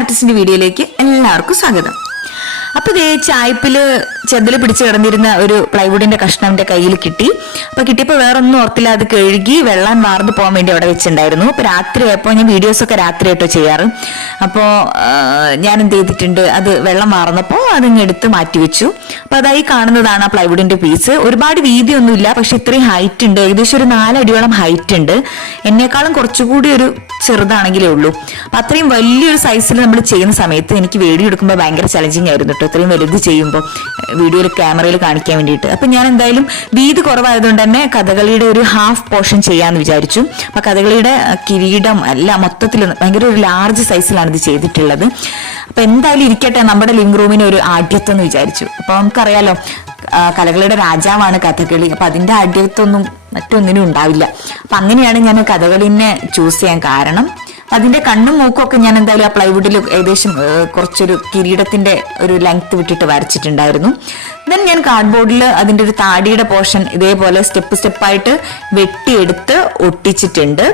ആർട്ടിസ്റ്റിന്റെ വീഡിയോയിലേക്ക് എല്ലാവർക്കും സ്വാഗതം. അപ്പൊ ഇതേ ചായ്പിൽ ചെതൽ പിടിച്ച് കിടന്നിരുന്ന ഒരു പ്ലൈവുഡിന്റെ കഷ്ണം കയ്യിൽ കിട്ടി. അപ്പൊ കിട്ടിയപ്പോ വേറൊന്നും ഓർത്തില്ല അത് കഴുകി വെള്ളം വാർന്നു പോകാൻ വേണ്ടി അവിടെ വെച്ചിട്ടുണ്ടായിരുന്നു. അപ്പൊ രാത്രി ആയപ്പോ ഞാൻ വീഡിയോസ് ഒക്കെ രാത്രി ആയിട്ടോ ചെയ്യാറ്. അപ്പോ ഞാൻ എന്ത് ചെയ്തിട്ടുണ്ട് അത് വെള്ളം വാർന്നപ്പോ അതിങ്ങ് എടുത്ത് മാറ്റി വെച്ചു. അപ്പൊ അതായി കാണുന്നതാണ് ആ പ്ലൈവുഡിന്റെ പീസ് ഒരുപാട് വീതിയൊന്നുമില്ല പക്ഷെ ഇത്രയും ഹൈറ്റ് ഉണ്ട്. ഏകദേശം ഒരു നാലടിയോളം ഹൈറ്റ് ഉണ്ട്. എന്നെക്കാളും കുറച്ചുകൂടി ഒരു ചെറുതാണെങ്കിലേ ഉള്ളൂ. അപ്പൊ അത്രയും വലിയൊരു സൈസിൽ നമ്മൾ ചെയ്യുന്ന സമയത്ത് എനിക്ക് വീഡിയോ എടുക്കുമ്പോൾ ഭയങ്കര ചലഞ്ചിങ് ആയിരുന്നു കേട്ടോ അത്രയും വലുത് ചെയ്യുമ്പോൾ വീഡിയോയിൽ ക്യാമറയിൽ കാണിക്കാൻ വേണ്ടിയിട്ട്. അപ്പൊ ഞാൻ എന്തായാലും വീതി കുറവായതുകൊണ്ട് തന്നെ കഥകളിയുടെ ഒരു ഹാഫ് പോർഷൻ ചെയ്യാന്ന് വിചാരിച്ചു. അപ്പൊ കഥകളിയുടെ കിരീടം അല്ല മൊത്തത്തിൽ ഭയങ്കര ഒരു ലാർജ് സൈസിലാണ് ഇത് ചെയ്തിട്ടുള്ളത്. അപ്പൊ എന്തായാലും ഇരിക്കട്ടെ നമ്മുടെ ലിങ്ക് റൂമിന് ഒരു ആഢ്യത്വം എന്ന് വിചാരിച്ചു. അപ്പൊ നമുക്കറിയാലോ കലകളുടെ രാജാവാണ് കഥകളി. അപ്പൊ അതിന്റെ ആഢ്യത്വമൊന്നും മറ്റൊന്നിനും ഉണ്ടാവില്ല. അപ്പൊ അങ്ങനെയാണ് ഞാൻ കഥകളിനെ ചൂസ് ചെയ്യാൻ കാരണം. അതിന്റെ കണ്ണും മൂക്കും ഒക്കെ ഞാൻ എന്തായാലും ആ പ്ലൈവുഡിൽ ഏകദേശം കുറച്ചൊരു കിരീടത്തിന്റെ ഒരു ലെങ്ത് വിട്ടിട്ട് വരച്ചിട്ടുണ്ടായിരുന്നു. ദെൻ ഞാൻ കാർഡ്ബോർഡിൽ അതിന്റെ ഒരു താടിയുടെ പോർഷൻ ഇതേപോലെ സ്റ്റെപ്പ് സ്റ്റെപ്പായിട്ട് വെട്ടിയെടുത്ത് ഒട്ടിച്ചിട്ടുണ്ട്.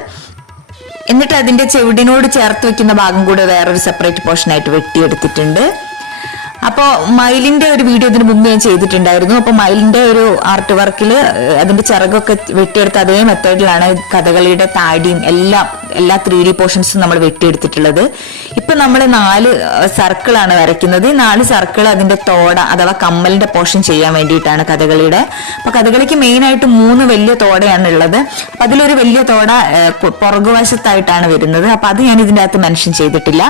എന്നിട്ട് അതിന്റെ ചെവിടിനോട് ചേർത്ത് വെക്കുന്ന ഭാഗം കൂടെ വേറൊരു സെപ്പറേറ്റ് പോർഷനായിട്ട് വെട്ടിയെടുത്തിട്ടുണ്ട്. അപ്പോൾ മയിലിന്റെ ഒരു വീഡിയോ ഇതിന് മുമ്പ് ഞാൻ ചെയ്തിട്ടുണ്ടായിരുന്നു. അപ്പോൾ മയിലിന്റെ ഒരു ആർട്ട് വർക്കിൽ അതിന്റെ ചിറകൊക്കെ വെട്ടിയെടുത്ത അതേ മെത്തേഡിലാണ് കഥകളിയുടെ താടിയും എല്ലാം എല്ലാ ത്രീ ഡി പോർഷൻസും നമ്മൾ വെട്ടിയെടുത്തിട്ടുള്ളത്. ഇപ്പൊ നമ്മൾ നാല് സർക്കിളാണ് വരയ്ക്കുന്നത്. ഈ നാല് സർക്കിൾ അതിന്റെ തോട അഥവാ കമ്മലിന്റെ പോർഷൻ ചെയ്യാൻ വേണ്ടിയിട്ടാണ് കഥകളിയുടെ. അപ്പൊ കഥകളിക്ക് മെയിൻ ആയിട്ട് മൂന്ന് വലിയ തോടയാണ് ഉള്ളത് അപ്പൊ അതിലൊരു വലിയ തോട പുറകുവശത്തായിട്ടാണ് വരുന്നത്. അപ്പൊ അത് ഞാൻ ഇതിന്റെ അകത്ത് മെൻഷൻ ചെയ്തിട്ടില്ല.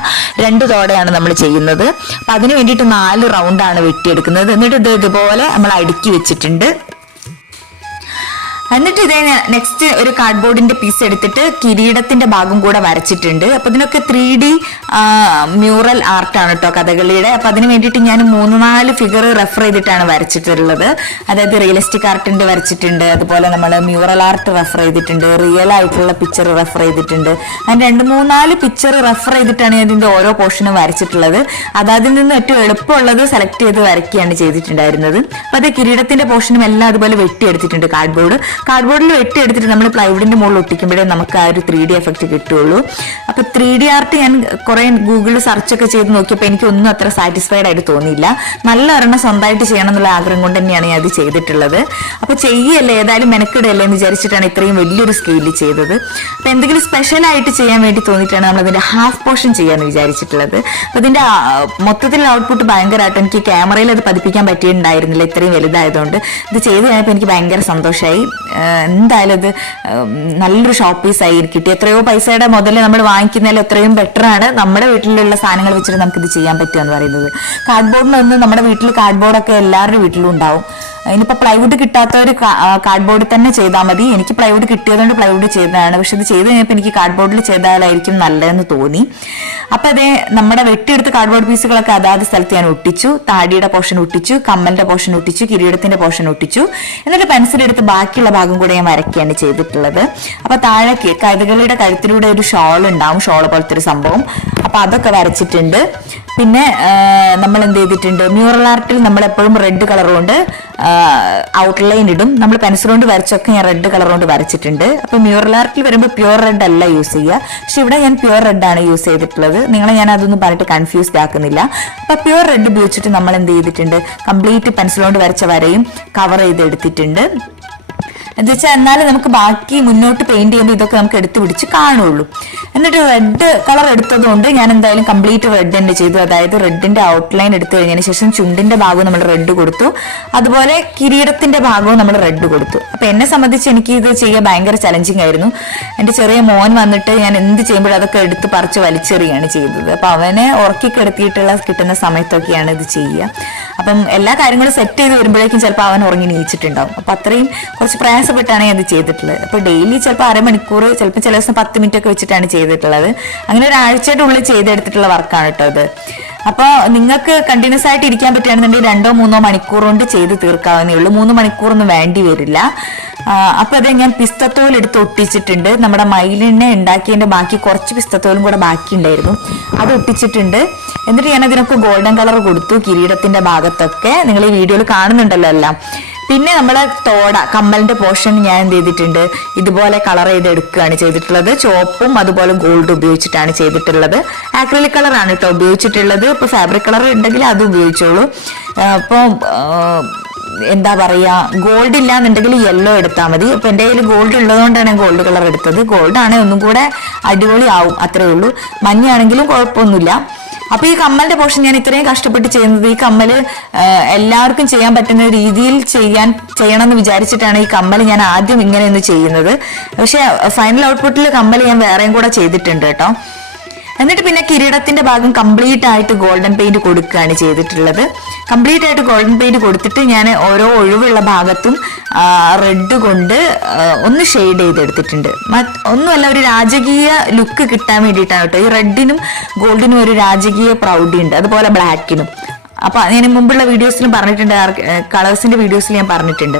രണ്ട് തോടയാണ് നമ്മൾ ചെയ്യുന്നത്. അപ്പൊ അതിന് വേണ്ടിയിട്ട് നാല് റൗണ്ടാണ് വെട്ടിയെടുക്കുന്നത്. എന്നിട്ട് ഇത് ഇതുപോലെ നമ്മൾ അടുക്കി വെച്ചിട്ടുണ്ട്. എന്നിട്ട് ഇതേ നെക്സ്റ്റ് ഒരു കാർഡ്ബോർഡിന്റെ പീസ് എടുത്തിട്ട് കിരീടത്തിന്റെ ഭാഗം കൂടെ വരച്ചിട്ടുണ്ട്. അപ്പൊ ഇതിനൊക്കെ ത്രീ ഡി മ്യൂറൽ ആർട്ടാണ് കേട്ടോ കഥകളിയുടെ. അപ്പൊ അതിന് വേണ്ടിയിട്ട് ഞാൻ മൂന്ന് നാല് ഫിഗർ റെഫർ ചെയ്തിട്ടാണ് വരച്ചിട്ടുള്ളത്. അതായത് റിയലിസ്റ്റിക് ആർട്ടിന്റെ വരച്ചിട്ടുണ്ട്. അതുപോലെ നമ്മൾ മ്യൂറൽ ആർട്ട് റെഫർ ചെയ്തിട്ടുണ്ട്. റിയൽ ആയിട്ടുള്ള പിക്ചർ റെഫർ ചെയ്തിട്ടുണ്ട്. അങ്ങനെ രണ്ട് മൂന്നാൽ പിക്ചർ റെഫർ ചെയ്തിട്ടാണ് ഞാൻ ഇതിന്റെ ഓരോ പോർഷനും വരച്ചിട്ടുള്ളത്. അത് അതിൽ നിന്ന് ഏറ്റവും എളുപ്പമുള്ളത് സെലക്ട് ചെയ്ത് വരയ്ക്കുകയാണ് ചെയ്തിട്ടുണ്ടായിരുന്നത്. അപ്പൊ അത് കിരീടത്തിന്റെ പോർഷനും എല്ലാം അതുപോലെ വെട്ടിയെടുത്തിട്ടുണ്ട് കാർഡ്ബോർഡ് കാർഡ്ബോർഡിൽ വെട്ടിയെടുത്തിട്ട് നമ്മൾ പ്ലൈവുഡിന്റെ മുകളിൽ ഒട്ടിക്കുമ്പോഴേ നമുക്ക് ആ ഒരു ത്രീ ഡി എഫക്റ്റ് കിട്ടുള്ളൂ. അപ്പൊ ത്രീ ഡി ആർട്ട് ഞാൻ കുറേ ഗൂഗിളിൽ സെർച്ച് ഒക്കെ ചെയ്ത് നോക്കിയപ്പോൾ എനിക്കൊന്നും അത്ര സാറ്റിസ്ഫൈഡ് ആയിട്ട് തോന്നിയില്ല. നല്ല ഒരെണ്ണം സ്വന്തമായിട്ട് ചെയ്യണം എന്നുള്ള ആഗ്രഹം കൊണ്ട് തന്നെയാണ് ഞാൻ അത് ചെയ്തിട്ടുള്ളത്. അപ്പൊ ചെയ്യല്ലേ ഏതായാലും മെനക്കിടല്ലേ എന്ന് വിചാരിച്ചിട്ടാണ് ഇത്രയും വലിയൊരു സ്കെയിലിൽ ചെയ്തത്. അപ്പോൾ എന്തെങ്കിലും സ്പെഷ്യൽ ആയിട്ട് ചെയ്യാൻ വേണ്ടി തോന്നിയിട്ടാണ് നമ്മൾ അതിന്റെ ഹാഫ് പോർഷൻ ചെയ്യാമെന്ന് വിചാരിച്ചിട്ടുള്ളത്. അപ്പൊ ഇതിന്റെ മൊത്തത്തിലുള്ള ഔട്ട്പുട്ട് ഭയങ്കരമായിട്ട് എനിക്ക് ക്യാമറയിൽ അത് പതിപ്പിക്കാൻ പറ്റിയിട്ടുണ്ടായിരുന്നില്ല. ഇത്രയും വലുതായതുകൊണ്ട് ഇത് ചെയ്ത് കഴിഞ്ഞപ്പോൾ എനിക്ക് ഭയങ്കര സന്തോഷമായി എന്തായാലും ഇത് നല്ലൊരു ഷോപ്പ് പീസായി കിട്ടി എത്രയോ പൈസയുടെ മുതൽ നമ്മൾ വാങ്ങിക്കുന്നതിൽ എത്രയും ബെറ്റർ ആണ് നമ്മുടെ വീട്ടിലുള്ള സാധനങ്ങൾ വെച്ചിട്ട് നമുക്ക് ഇത് ചെയ്യാൻ പറ്റുക എന്ന് പറയുന്നത്. നിന്ന് നമ്മുടെ വീട്ടിൽ കാർഡ്ബോർഡൊക്കെ എല്ലാവരുടെ വീട്ടിലും ഉണ്ടാവും. ഇനിയിപ്പോ പ്ലൈവുഡ് കിട്ടാത്ത ഒരു കാർഡ്ബോർഡിൽ തന്നെ ചെയ്താൽ മതി. എനിക്ക് പ്ലൈവുഡ് കിട്ടിയതുകൊണ്ട് പ്ലൈവുഡ് ചെയ്തതാണ്. പക്ഷെ ഇത് ചെയ്ത് കഴിഞ്ഞപ്പോൾ എനിക്ക് കാർഡ്ബോർഡിൽ ചെയ്താലായിരിക്കും നല്ലതെന്ന് തോന്നി. അപ്പൊ അതേ നമ്മുടെ വെട്ടിയെടുത്ത കാർഡ്ബോർഡ് പീസുകളൊക്കെ അതാത് സ്ഥലത്ത് ഞാൻ ഒട്ടിച്ചു. താടിയുടെ പോർഷൻ ഒട്ടിച്ചു. കമ്മലിന്റെ പോർഷൻ ഒട്ടിച്ചു. കിരീടത്തിന്റെ പോർഷൻ ഒട്ടിച്ചു. എന്നിട്ട് പെൻസിൽ എടുത്ത് ബാക്കിയുള്ള ഭാഗം കൂടെ ഞാൻ വരയ്ക്കുകയാണ് ചെയ്തിട്ടുള്ളത്. അപ്പോൾ താഴെ കഥകളിയുടെ കഴുത്തിലൂടെ ഒരു ഷോൾ ഉണ്ടാവും. ഷോൾ പോലത്തെ ഒരു സംഭവം. അപ്പോൾ അതൊക്കെ വരച്ചിട്ടുണ്ട്. പിന്നെ നമ്മൾ എന്ത് ചെയ്തിട്ടുണ്ട്? മ്യൂറൽ ആർട്ടിൽ നമ്മൾ എപ്പോഴും റെഡ് കളർ കൊണ്ട് ഔട്ട്ലൈൻ ഇടും. നമ്മൾ പെൻസിൽ കൊണ്ട് വരച്ചൊക്കെ ഞാൻ റെഡ് കളർ കൊണ്ട് വരച്ചിട്ടുണ്ട്. അപ്പോൾ മ്യൂറൽ ആർട്ടിൽ വരുമ്പോൾ പ്യുവർ റെഡ് അല്ല യൂസ് ചെയ്യുക. പക്ഷെ ഇവിടെ ഞാൻ പ്യുവർ റെഡ് ആണ് യൂസ് ചെയ്തിട്ടുള്ളത്. നിങ്ങളെ ഞാൻ അതൊന്നും പറഞ്ഞിട്ട് കൺഫ്യൂസ്ഡ് ആക്കുന്നില്ല. അപ്പോൾ പ്യുവർ റെഡ് ഉപയോഗിച്ചിട്ട് നമ്മൾ എന്ത് ചെയ്തിട്ടുണ്ട്? കംപ്ലീറ്റ് പെൻസിൽ കൊണ്ട് വരച്ച വരയും കവർ ചെയ്ത് എടുത്തിട്ടുണ്ട് എന്ന് വെച്ചാൽ എന്നാലും നമുക്ക് ബാക്കി മുന്നോട്ട് പെയിന്റ് ചെയ്യുമ്പോൾ ഇതൊക്കെ നമുക്ക് എടുത്തു പിടിച്ച് കാണുള്ളൂ. എന്നിട്ട് റെഡ് കളർ എടുത്തതുകൊണ്ട് ഞാൻ എന്തായാലും കംപ്ലീറ്റ് റെഡ് തന്നെ ചെയ്തു. അതായത് റെഡിന്റെ ഔട്ട്ലൈൻ എടുത്തു കഴിഞ്ഞതിന് ശേഷം ചുണ്ടിന്റെ ഭാഗവും നമ്മൾ റെഡ് കൊടുത്തു. അതുപോലെ കിരീടത്തിന്റെ ഭാഗവും നമ്മൾ റെഡ് കൊടുത്തു. അപ്പൊ എന്നെ സംബന്ധിച്ച് എനിക്ക് ഇത് ചെയ്യാൻ ഭയങ്കര ചലഞ്ചിങ് ആയിരുന്നു. എന്റെ ചെറിയ മോൻ വന്നിട്ട് ഞാൻ എന്ത് ചെയ്യുമ്പോഴും അതൊക്കെ എടുത്ത് പറിച്ച് വലിച്ചെറിയാണ് ചെയ്തത്. അപ്പൊ അവനെ ഉറക്കി കിടത്തിയിട്ടുള്ള കിട്ടുന്ന സമയത്തൊക്കെയാണ് ഇത് ചെയ്യുക. അപ്പം എല്ലാ കാര്യങ്ങളും സെറ്റ് ചെയ്ത് വരുമ്പോഴേക്കും ചിലപ്പോൾ അവൻ ഉറങ്ങി നീച്ചിട്ടുണ്ടാവും. അപ്പൊ അത്രയും കുറച്ച് പ്രയാസപ്പെട്ടാണ് ഞാൻ ചെയ്തിട്ടുള്ളത്. അപ്പൊ ഡെയിലി ചിലപ്പോൾ അരമണിക്കൂർ ചിലപ്പോൾ ചില ദിവസം പത്ത് മിനിറ്റ് ഒക്കെ വെച്ചിട്ടാണ് ചെയ്തിട്ടുള്ളത്. അങ്ങനെ ഒരു ആഴ്ചയുടെ ഉള്ളിൽ ചെയ്തെടുത്തിട്ടുള്ള വർക്കാണ് കേട്ടോ ഇത്. അപ്പോൾ നിങ്ങൾക്ക് കണ്ടിന്യൂസ് ആയിട്ട് ഇരിക്കാൻ പറ്റുകയാണെന്നുണ്ടെങ്കിൽ രണ്ടോ മൂന്നോ മണിക്കൂർ കൊണ്ട് ചെയ്ത് തീർക്കാവുന്നേ ഉള്ളൂ. മൂന്ന് മണിക്കൂറൊന്നും വേണ്ടി വരില്ല. അപ്പോൾ അപ്പൊ അത് ഞാൻ പിസ്തത്തോൽ എടുത്ത് ഒട്ടിച്ചിട്ടുണ്ട്. നമ്മുടെ മയിലിനെ ഉണ്ടാക്കിയതിന്റെ ബാക്കി കുറച്ച് പിസ്തത്തോലും കൂടെ ബാക്കി ഉണ്ടായിരുന്നു അത് ഒട്ടിച്ചിട്ടുണ്ട്. എന്നിട്ട് ഞാൻ അതിനൊക്കെ ഗോൾഡൻ കളർ കൊടുത്തു കിരീടത്തിന്റെ ഭാഗത്തൊക്കെ. നിങ്ങൾ ഈ വീഡിയോയിൽ കാണുന്നുണ്ടല്ലോ എല്ലാം. പിന്നെ നമ്മളെ തോട കമ്മലിന്റെ പോർഷൻ ഞാൻ എന്ത് ചെയ്തിട്ടുണ്ട്? ഇതുപോലെ കളർ ചെയ്തെടുക്കുകയാണ് ചെയ്തിട്ടുള്ളത്. ചോപ്പും അതുപോലെ ഗോൾഡ് ഉപയോഗിച്ചിട്ടാണ് ചെയ്തിട്ടുള്ളത്. ആക്രിലിക് കളറാണ് കേട്ടോ ഉപയോഗിച്ചിട്ടുള്ളത്. ഇപ്പൊ ഫാബ്രിക് കളർ ഉണ്ടെങ്കിൽ അത് ഉപയോഗിച്ചോളൂ. അപ്പോൾ എന്താ പറയാ ഗോൾഡ് ഇല്ല എന്നുണ്ടെങ്കിൽ യെല്ലോ എടുത്താൽ മതി. അപ്പോൾ എന്റെ കയ്യിൽ ഗോൾഡ് ഉള്ളതുകൊണ്ടാണ് ഞാൻ ഗോൾഡ് കളർ എടുത്തത്. ഗോൾഡ് ആണ് ഒന്നും കൂടെ അടിപൊളി ആവും അത്രേ ഉള്ളൂ. മഞ്ഞയാണെങ്കിലും കുഴപ്പമൊന്നുമില്ല. അപ്പൊ ഈ കമ്മലിന്റെ പോർഷൻ ഞാൻ ഇത്രയും കഷ്ടപ്പെട്ട് ചെയ്യുന്നത് ഈ കമ്മൽ എല്ലാവർക്കും ചെയ്യാൻ പറ്റുന്ന രീതിയിൽ ചെയ്യാൻ ചെയ്യണം എന്ന് വിചാരിച്ചിട്ടാണ് ഈ കമ്മൽ ഞാൻ ആദ്യം ഇങ്ങനെ ഒന്ന് ചെയ്യുന്നത്. പക്ഷെ ഫൈനൽ ഔട്ട്പുട്ടിൽ കമ്മൽ ഞാൻ വേറെയും കൂടെ ചെയ്തിട്ടുണ്ട് കേട്ടോ. എന്നിട്ട് പിന്നെ കിരീടത്തിന്റെ ഭാഗം കംപ്ലീറ്റ് ആയിട്ട് ഗോൾഡൻ പെയിന്റ് കൊടുക്കുകയാണ് ചെയ്തിട്ടുള്ളത്. കംപ്ലീറ്റ് ആയിട്ട് ഗോൾഡൻ പെയിന്റ് കൊടുത്തിട്ട് ഞാൻ ഓരോ ഒഴിവുള്ള ഭാഗത്തും റെഡ് കൊണ്ട് ഒന്ന് ഷെയ്ഡ് ചെയ്തെടുത്തിട്ടുണ്ട്. ഒന്നുമല്ല ഒരു രാജകീയ ലുക്ക് കിട്ടാൻ വേണ്ടിയിട്ടാണ് കേട്ടോ. ഈ റെഡിനും ഗോൾഡിനും ഒരു രാജകീയ പ്രൗഢി ഉണ്ട്. അതുപോലെ ബ്ലാക്കിനും അപ്പൊ ഞാൻ മുമ്പുള്ള വീഡിയോസിലും പറഞ്ഞിട്ടുണ്ട് കളേഴ്സിന്റെ വീഡിയോസിൽ ഞാൻ പറഞ്ഞിട്ടുണ്ട്.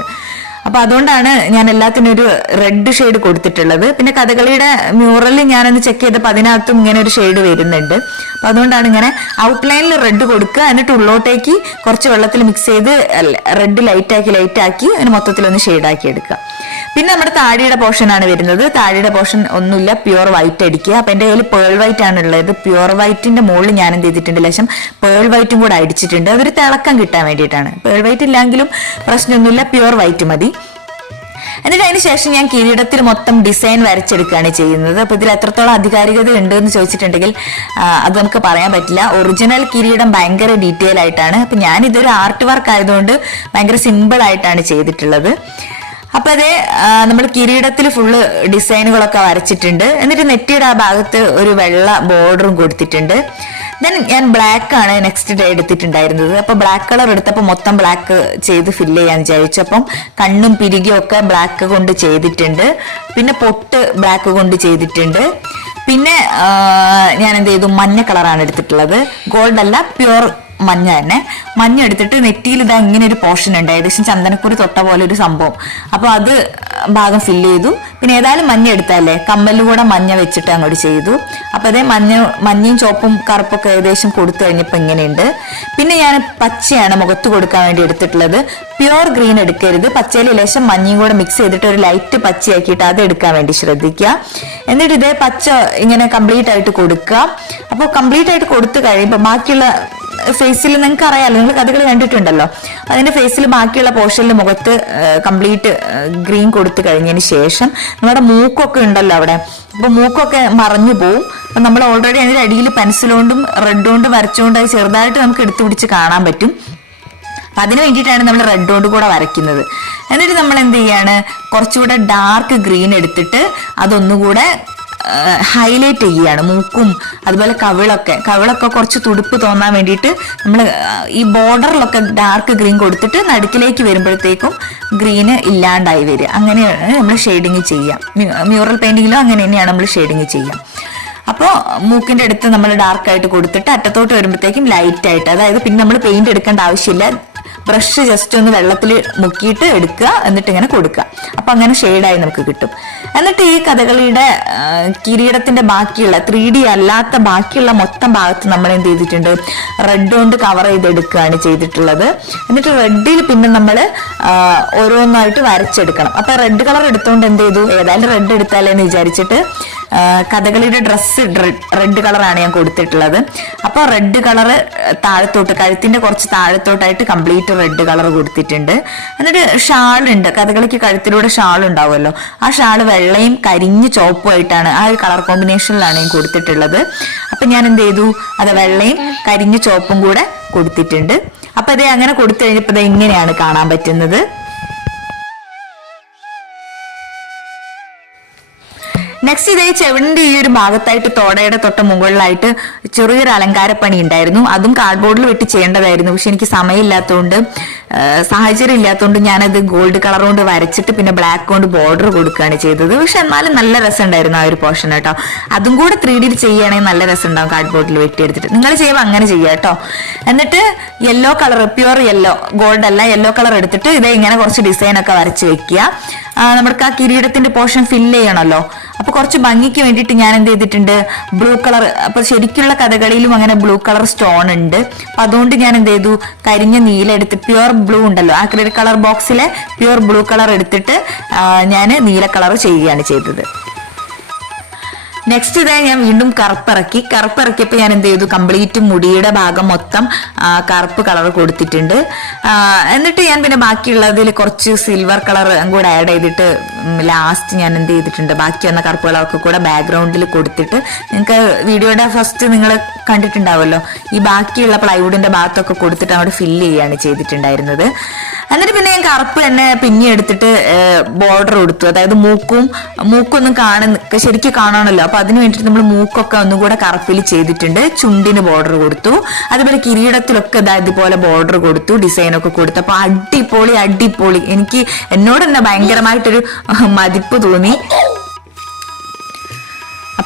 അപ്പൊ അതുകൊണ്ടാണ് ഞാൻ എല്ലാത്തിനും ഒരു റെഡ് ഷെയ്ഡ് കൊടുത്തിട്ടുള്ളത്. പിന്നെ കഥകളിയുടെ മ്യൂറലിൽ ഞാനൊന്ന് ചെക്ക് ചെയ്തപ്പോൾ അതിനകത്തും ഇങ്ങനെ ഒരു ഷെയ്ഡ് വരുന്നുണ്ട്. അപ്പൊ അതുകൊണ്ടാണ് ഇങ്ങനെ ഔട്ട്ലൈനിൽ റെഡ് കൊടുക്കുക. എന്നിട്ട് ഉള്ളോട്ടേക്ക് കുറച്ച് വെള്ളത്തിൽ മിക്സ് ചെയ്ത് റെഡ് ലൈറ്റ് ആക്കി ലൈറ്റ് ആക്കി അതിന് മൊത്തത്തിലൊന്ന് ഷെയ്ഡാക്കി എടുക്കുക. പിന്നെ നമ്മുടെ താടിയുടെ പോർഷൻ ആണ് വരുന്നത്. താടിയുടെ പോർഷൻ ഒന്നുമില്ല പ്യുവർ വൈറ്റ് അടിക്കുക. അപ്പൊ എന്റെ കയ്യിൽ പേൾ വൈറ്റ് ആണ് ഉള്ളത്. പ്യുവർ വൈറ്റിന്റെ മുകളിൽ ഞാൻ എന്ത് ചെയ്തിട്ടുണ്ട്? ലക്ഷം പേൾ വൈറ്റും കൂടെ അടിച്ചിട്ടുണ്ട്. അതൊരു തിളക്കം കിട്ടാൻ വേണ്ടിയിട്ടാണ്. പേൾ വൈറ്റ് ഇല്ലെങ്കിലും പ്രശ്നമൊന്നുമില്ല പ്യുവർ വൈറ്റ് മതി. എന്നിട്ട് അതിന് ശേഷം ഞാൻ കിരീടത്തിൽ മൊത്തം ഡിസൈൻ വരച്ചെടുക്കുകയാണ് ചെയ്യുന്നത്. അപ്പൊ ഇതിൽ എത്രത്തോളം അധികാരികത ഉണ്ട് എന്ന് ചോദിച്ചിട്ടുണ്ടെങ്കിൽ അത് നമുക്ക് പറയാൻ പറ്റില്ല. ഒറിജിനൽ കിരീടം ഭയങ്കര ഡീറ്റെയിൽ ആയിട്ടാണ്. അപ്പൊ ഞാൻ ഇതൊരു ആർട്ട് വർക്ക് ആയതുകൊണ്ട് ഭയങ്കര സിമ്പിൾ ആയിട്ടാണ് ചെയ്തിട്ടുള്ളത്. അപ്പൊ അതേ നമ്മൾ കിരീടത്തിൽ ഫുള്ള് ഡിസൈനുകളൊക്കെ വരച്ചിട്ടുണ്ട്. എന്നിട്ട് നെറ്റിയുടെ ആ ഭാഗത്ത് ഒരു വെള്ള ബോർഡറും കൊടുത്തിട്ടുണ്ട്. ദെൻ ഞാൻ ബ്ലാക്ക് ആണ് നെക്സ്റ്റ് ഡേ എടുത്തിട്ടുണ്ടായിരുന്നത്. അപ്പൊ ബ്ലാക്ക് കളർ എടുത്തപ്പോൾ മൊത്തം ബ്ലാക്ക് ചെയ്ത് ഫില്ല് ചെയ്യാൻ വിചാരിച്ചു അപ്പം കണ്ണും പിരികിയൊക്കെ ബ്ലാക്ക് കൊണ്ട് ചെയ്തിട്ടുണ്ട്. പിന്നെ പൊട്ട് ബ്ലാക്ക് കൊണ്ട് ചെയ്തിട്ടുണ്ട്. പിന്നെ ഞാൻ എന്ത് ചെയ്തു? മഞ്ഞ കളറാണ് എടുത്തിട്ടുള്ളത്. ഗോൾഡ് അല്ല പ്യുവർ മഞ്ഞ തന്നെ. മഞ്ഞ എടുത്തിട്ട് നെറ്റിയിൽ ഇതാ ഇങ്ങനെ ഒരു പോർഷൻ ഉണ്ട്. ഏകദേശം ചന്ദനക്കുറി തൊട്ട പോലെ ഒരു സംഭവം. അപ്പോൾ അത് ഭാഗം ഫില്ല് ചെയ്തു. പിന്നെ ഏതായാലും മഞ്ഞ എടുത്തല്ലേ കമ്മലിൽ കൂടെ മഞ്ഞ വെച്ചിട്ട് അങ്ങോട്ട് ചെയ്തു. അപ്പോൾ അതേ മഞ്ഞ മഞ്ഞയും ചുവപ്പും കറുപ്പൊക്കെ ഏകദേശം കൊടുത്തു കഴിഞ്ഞപ്പോൾ ഇങ്ങനെയുണ്ട്. പിന്നെ ഞാൻ പച്ചയാണ് മുഖത്ത് കൊടുക്കാൻ വേണ്ടി എടുത്തിട്ടുള്ളത്. പ്യുവർ ഗ്രീൻ എടുക്കരുത്. പച്ചയിൽ ലേശം മഞ്ഞയും കൂടെ മിക്സ് ചെയ്തിട്ട് ഒരു ലൈറ്റ് പച്ചയാക്കിയിട്ട് അത് എടുക്കാൻ വേണ്ടി ശ്രദ്ധിക്കുക. എന്നിട്ട് ഇതേ പച്ച ഇങ്ങനെ കംപ്ലീറ്റ് ആയിട്ട് കൊടുക്കുക. അപ്പോൾ കംപ്ലീറ്റ് ആയിട്ട് കൊടുത്തു കഴിയുമ്പോൾ ബാക്കിയുള്ള ഫേസിൽ നിങ്ങൾക്ക് അറിയാലോ നിങ്ങൾ കഥകൾ കണ്ടിട്ടുണ്ടല്ലോ. അതിന്റെ ഫേസിൽ ബാക്കിയുള്ള പോർഷനിൽ മുഖത്ത് കംപ്ലീറ്റ് ഗ്രീൻ കൊടുത്തു കഴിഞ്ഞതിന് ശേഷം നമ്മുടെ മൂക്കൊക്കെ ഉണ്ടല്ലോ അവിടെ. അപ്പൊ മൂക്കൊക്കെ മറഞ്ഞു പോവും. അപ്പൊ നമ്മൾ ഓൾറെഡി അതിന്റെ അടിയിൽ പെൻസിൽ കൊണ്ടും റെഡ് കൊണ്ടും വരച്ചുകൊണ്ട് അത് ചെറുതായിട്ട് നമുക്ക് എടുത്തു പിടിച്ച് കാണാൻ പറ്റും. അപ്പൊ അതിന് വേണ്ടിയിട്ടാണ് നമ്മൾ റെഡ് കൊണ്ട് കൂടെ വരയ്ക്കുന്നത്. എന്നിട്ട് നമ്മൾ എന്ത് ചെയ്യാണ്? കുറച്ചുകൂടെ ഡാർക്ക് ഗ്രീൻ എടുത്തിട്ട് അതൊന്നുകൂടെ ഹൈലൈറ്റ് ചെയ്യുകയാണ് മൂക്കും അതുപോലെ കവിളൊക്കെ. കവിളൊക്കെ കുറച്ച് തുടുപ്പ് തോന്നാൻ വേണ്ടിയിട്ട് നമ്മൾ ഈ ബോർഡറിലൊക്കെ ഡാർക്ക് ഗ്രീൻ കൊടുത്തിട്ട് നടുക്കിലേക്ക് വരുമ്പോഴത്തേക്കും ഗ്രീന് ഇല്ലാണ്ടായി വരിക. അങ്ങനെയാണ് നമ്മൾ ഷെയ്ഡിങ് ചെയ്യുക. മ്യൂറൽ പെയിന്റിങ്ങിലും അങ്ങനെ തന്നെയാണ് നമ്മൾ ഷെയ്ഡിങ് ചെയ്യുക. അപ്പോൾ മൂക്കിന്റെ അടുത്ത് നമ്മൾ ഡാർക്കായിട്ട് കൊടുത്തിട്ട് അറ്റത്തോട്ട് വരുമ്പോഴത്തേക്കും ലൈറ്റായിട്ട് അതായത് പിന്നെ നമ്മൾ പെയിന്റ് എടുക്കേണ്ട ആവശ്യമില്ല. ബ്രഷ് ജസ്റ്റ് ഒന്ന് വെള്ളത്തിൽ മുക്കിയിട്ട് എടുക്കുക എന്നിട്ട് ഇങ്ങനെ കൊടുക്കുക. അപ്പൊ അങ്ങനെ ഷെയ്ഡായി നമുക്ക് കിട്ടും. എന്നിട്ട് ഈ കഥകളിയുടെ കിരീടത്തിന്റെ ബാക്കിയുള്ള ത്രീ ഡി അല്ലാത്ത ബാക്കിയുള്ള മൊത്തം ഭാഗത്ത് നമ്മൾ എന്ത് ചെയ്തിട്ടുണ്ട്? റെഡ് കൊണ്ട് കവർ ചെയ്തെടുക്കുകയാണ് ചെയ്തിട്ടുള്ളത്. എന്നിട്ട് റെഡിൽ പിന്നെ നമ്മൾ ഓരോന്നായിട്ട് വരച്ചെടുക്കണം. അപ്പൊ റെഡ് കളർ എടുത്തുകൊണ്ട് എന്ത് ചെയ്തു? ഏതായാലും റെഡ് എടുത്താലേന്ന് വിചാരിച്ചിട്ട് കഥകളിയുടെ ഡ്രസ്സ് റെഡ് കളറാണ് ഞാൻ കൊടുത്തിട്ടുള്ളത്. അപ്പോൾ റെഡ് കളർ താഴത്തോട്ട് കഴുത്തിന്റെ കുറച്ച് താഴത്തോട്ടായിട്ട് കംപ്ലീറ്റ് റെഡ് കളർ കൊടുത്തിട്ടുണ്ട്. എന്നിട്ട് ഷാൾ ഉണ്ട് കഥകളിക്ക് കഴുത്തിലൂടെ ഷാൾ ഉണ്ടാവുമല്ലോ ആ ഷാൾ വെള്ളയും കരിഞ്ഞ് ചുവപ്പുമായിട്ടാണ് ആ ഒരു കളർ കോമ്പിനേഷനിലാണ് ഞാൻ കൊടുത്തിട്ടുള്ളത്. അപ്പൊ ഞാൻ എന്ത് ചെയ്തു? അത് വെള്ളയും കരിഞ്ഞ് ചുവപ്പും കൂടെ കൊടുത്തിട്ടുണ്ട്. അപ്പൊ ഇത് അങ്ങനെ കൊടുത്തു കഴിഞ്ഞപ്പോൾ ഇങ്ങനെയാണ് കാണാൻ പറ്റുന്നത്. നെക്സ്റ്റ് ഇതേ ചെവിടിന്റെ ഈ ഒരു ഭാഗത്തായിട്ട് തോടയുടെ തൊട്ട് മുകളിലായിട്ട് ചെറിയൊരു അലങ്കാരപ്പണി ഉണ്ടായിരുന്നു. അതും കാർഡ്ബോർഡിൽ വെട്ടി ചെയ്യേണ്ടതായിരുന്നു. പക്ഷെ എനിക്ക് സമയമില്ലാത്തതുകൊണ്ട് സാഹചര്യം ഇല്ലാത്തതുകൊണ്ട് ഞാനത് ഗോൾഡ് കളർ കൊണ്ട് വരച്ചിട്ട് പിന്നെ ബ്ലാക്ക് കൊണ്ട് ബോർഡർ കൊടുക്കുകയാണ് ചെയ്തത്. പക്ഷെ എന്നാലും നല്ല രസം ഉണ്ടായിരുന്നു ആ ഒരു പോർഷൻ കേട്ടോ. അതും കൂടെ ത്രീ ഡിയിൽ ചെയ്യുകയാണെങ്കിൽ നല്ല രസം ഉണ്ടാവും കാർഡ്ബോർഡിൽ വെട്ടിയെടുത്തിട്ട്. നിങ്ങൾ ചെയ്യുമ്പോൾ അങ്ങനെ ചെയ്യുക കേട്ടോ. എന്നിട്ട് yellow colour pure yellow gold അല്ല യെല്ലോ കളർ എടുത്തിട്ട് ഇതേ ഇങ്ങനെ കുറച്ച് ഡിസൈൻ ഒക്കെ വരച്ച് വെക്കുക. നമ്മൾക്ക് ആ കിരീടത്തിന്റെ പോർഷൻ ഫില്ല് ചെയ്യണമല്ലോ. അപ്പൊ കുറച്ച് ഭംഗിക്ക് വേണ്ടിയിട്ട് ഞാൻ എന്ത് ചെയ്തിട്ടുണ്ട്? ബ്ലൂ കളർ അപ്പൊ ശരിക്കുള്ള കഥകളിയിലും അങ്ങനെ ബ്ലൂ കളർ സ്റ്റോൺ ഉണ്ട്. അപ്പൊ അതുകൊണ്ട് ഞാൻ എന്ത് ചെയ്തു? കരിഞ്ഞ നീല എടുത്ത് പ്യുവർ ബ്ലൂ ഉണ്ടല്ലോ ആ ക്രെഡിറ്റ് കളർ ബോക്സിലെ പ്യുവർ ബ്ലൂ കളർ എടുത്തിട്ട് ഞാൻ നീല കളർ ചെയ്യുകയാണ് ചെയ്തത്. നെക്സ്റ്റ് ഇതായി ഞാൻ വീണ്ടും കറുപ്പിറക്കി. കറുപ്പിറക്കിയപ്പോൾ ഞാൻ എന്ത് ചെയ്തു? കംപ്ലീറ്റ് മുടിയുടെ ഭാഗം മൊത്തം കറുപ്പ് കളർ കൊടുത്തിട്ടുണ്ട്. എന്നിട്ട് ഞാൻ പിന്നെ ബാക്കിയുള്ളതിൽ കുറച്ച് സിൽവർ കളർ കൂടെ ആഡ് ചെയ്തിട്ട് ലാസ്റ്റ് ഞാൻ എന്ത് ചെയ്തിട്ടുണ്ട്? ബാക്കി വന്ന കറുപ്പ് കളറൊക്കെ കൂടെ ബാക്ക്ഗ്രൗണ്ടിൽ കൊടുത്തിട്ട് നിങ്ങൾക്ക് വീഡിയോയുടെ ഫസ്റ്റ് നിങ്ങൾ കണ്ടിട്ടുണ്ടാവുമല്ലോ ഈ ബാക്കിയുള്ള പ്ലൈവുഡിന്റെ ഭാഗത്തൊക്കെ കൊടുത്തിട്ട് അവിടെ ഫില്ല് ചെയ്യുകയാണ് ചെയ്തിട്ടുണ്ടായിരുന്നത്. എന്നിട്ട് പിന്നെ ഞാൻ കറുപ്പ് തന്നെ പിന്നെ എടുത്തിട്ട് ബോർഡർ കൊടുത്തു അതായത് മൂക്കും മൂക്കൊന്നും കാണുന്ന ശരിക്കും കാണണമല്ലോ അപ്പൊ അതിന് വേണ്ടിയിട്ട് നമ്മൾ മൂക്കൊക്കെ ഒന്നും കൂടെ കറുപ്പിൽ ചെയ്തിട്ടുണ്ട്. ചുണ്ടിന് ബോർഡർ കൊടുത്തു. അതുപോലെ കിരീടത്തിലൊക്കെ ഇതാ ഇതുപോലെ ബോർഡർ കൊടുത്തു ഡിസൈനൊക്കെ കൊടുത്തു. അപ്പൊ അടിപൊളി അടിപൊളി. എനിക്ക് എന്നോട് തന്നെ ഭയങ്കരമായിട്ടൊരു മതിപ്പ് തോന്നി.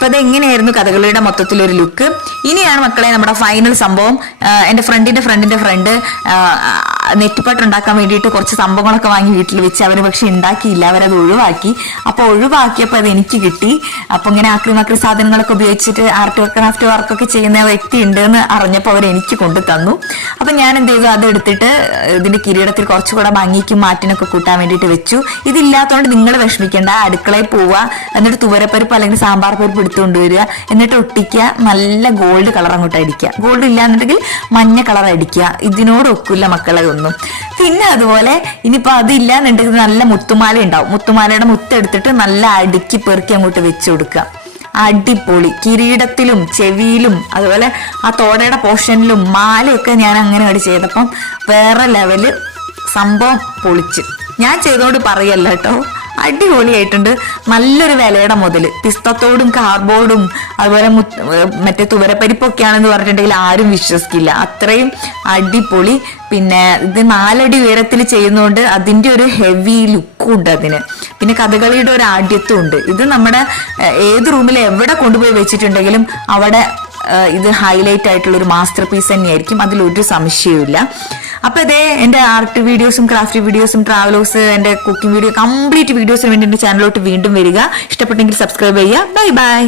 അപ്പൊ എങ്ങനെയായിരുന്നു കഥകളിയുടെ മൊത്തത്തിലൊരു ലുക്ക്? ഇനിയാണ് മക്കളെ നമ്മുടെ ഫൈനൽ സംഭവം. എന്റെ ഫ്രണ്ടിന്റെ ഫ്രണ്ടിന്റെ ഫ്രണ്ട് നെറ്റിപ്പട്ട് ഉണ്ടാക്കാൻ വേണ്ടിയിട്ട് കുറച്ച് സംഭവങ്ങളൊക്കെ വാങ്ങി വീട്ടിൽ വെച്ച് അവർ പക്ഷെ ഉണ്ടാക്കിയില്ല. അവരത് ഒഴിവാക്കി. അപ്പൊ ഒഴിവാക്കിയപ്പോൾ അത് എനിക്ക് കിട്ടി. അപ്പൊ ഇങ്ങനെ ആക്രി മാക്രി സാധനങ്ങളൊക്കെ ഉപയോഗിച്ചിട്ട് ആർട്ട് ക്രാഫ്റ്റ് വർക്കൊക്കെ ചെയ്യുന്ന വ്യക്തി ഉണ്ട് എന്ന് അറിഞ്ഞപ്പോൾ അവർ എനിക്ക് കൊണ്ടു തന്നു അപ്പൊ ഞാൻ എന്ത് ചെയ്തു? അത് എടുത്തിട്ട് ഇതിന്റെ കിരീടത്തിൽ കുറച്ചുകൂടെ ഭംഗിക്കും മാറ്റിനൊക്കെ കൂട്ടാൻ വേണ്ടിയിട്ട് വെച്ചു. ഇതില്ലാത്തതുകൊണ്ട് നിങ്ങൾ വിഷമിക്കേണ്ട. അടുക്കളയിൽ പോവുക എന്നിട്ട് തുവരപ്പരിപ്പ് അല്ലെങ്കിൽ സാമ്പാർ പരിപ്പ് എടുത്തുകൊണ്ട് വരിക എന്നിട്ട് ഒട്ടിക്കുക. നല്ല ഗോൾഡ് കളർ അങ്ങോട്ട് അടിക്കുക. ഗോൾഡ് ഇല്ലാന്നുണ്ടെങ്കിൽ മഞ്ഞ കളർ അടിക്കുക. ഇതിനോട് ഒക്കില്ല മക്കളെ ഒന്നും പിന്നെ അതുപോലെ ഇനിയിപ്പോൾ അതില്ലാന്നുണ്ടെങ്കിൽ നല്ല മുത്തുമാല ഉണ്ടാവും. മുത്തുമാലയുടെ മുത്തെടുത്തിട്ട് നല്ല അടുക്കി പെറുക്കി അങ്ങോട്ട് വെച്ച് കൊടുക്കുക. അടിപൊളി. കിരീടത്തിലും ചെവിയിലും അതുപോലെ ആ തോടയുടെ പോർഷനിലും മാലയൊക്കെ ഞാൻ അങ്ങനെ അങ്ങോട്ട് ചെയ്തപ്പം വേറെ ലെവൽ സംഭവം പൊളിച്ച്. ഞാൻ ചെയ്തോണ്ട് പറയല്ല കേട്ടോ. അടിപൊളിയായിട്ടുണ്ട്. നല്ലൊരു വിലയുടെ മുതൽ പിസ്തത്തോടും കാർബോർഡും അതുപോലെ മറ്റേ തുവരപ്പരിപ്പൊക്കെയാണെന്ന് പറഞ്ഞിട്ടുണ്ടെങ്കിൽ ആരും വിശ്വസിക്കില്ല. അത്രയും അടിപൊളി. പിന്നെ ഇത് നാലടി ഉയരത്തിൽ ചെയ്യുന്നതുകൊണ്ട് അതിന്റെ ഒരു ഹെവി ലുക്കും ഉണ്ട് അതിന്. പിന്നെ കഥകളിയുടെ ഒരു ആഢ്യത്വം ഉണ്ട്. ഇത് നമ്മുടെ ഏത് റൂമിൽ എവിടെ കൊണ്ടുപോയി വെച്ചിട്ടുണ്ടെങ്കിലും അവിടെ ഇത് ഹൈലൈറ്റ് ആയിട്ടുള്ള ഒരു മാസ്റ്റർ പീസ് തന്നെയായിരിക്കും. അതിലൊരു സംശയവുമില്ല. അപ്പൊ ഇതേ എന്റെ ആർട്ട് വീഡിയോസും ക്രാഫ്റ്റ് വീഡിയോസും ട്രാവലോസ് എന്റെ കുക്കിംഗ് വീഡിയോ കംപ്ലീറ്റ് വീഡിയോസിന് വേണ്ടി എന്റെ ചാനലിലോട്ട് വീണ്ടും വരിക. ഇഷ്ടപ്പെട്ടെങ്കിൽ സബ്സ്ക്രൈബ് ചെയ്യുക. Bye bye